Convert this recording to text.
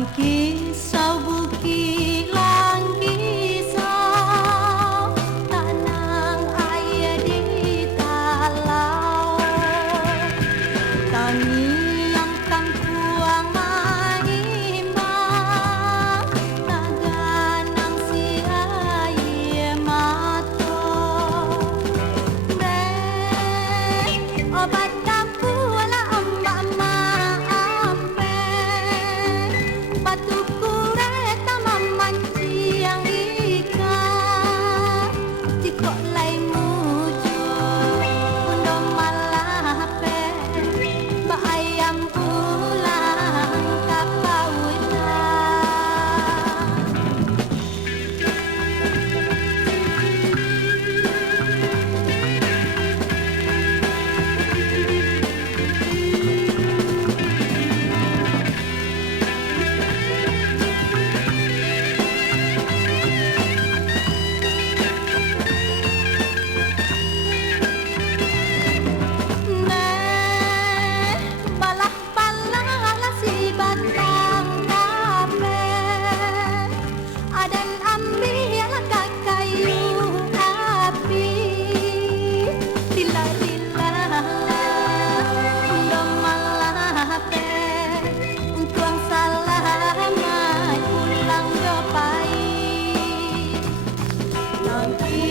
Kisau bukit lang kisau tanang air di talau tangi yang kan kuang maimbang naganang si air mato obat kapula amba ampe batu kureta mamancing ikan tikok lai muju undo malape ba ayam pulang kapautan. Nanti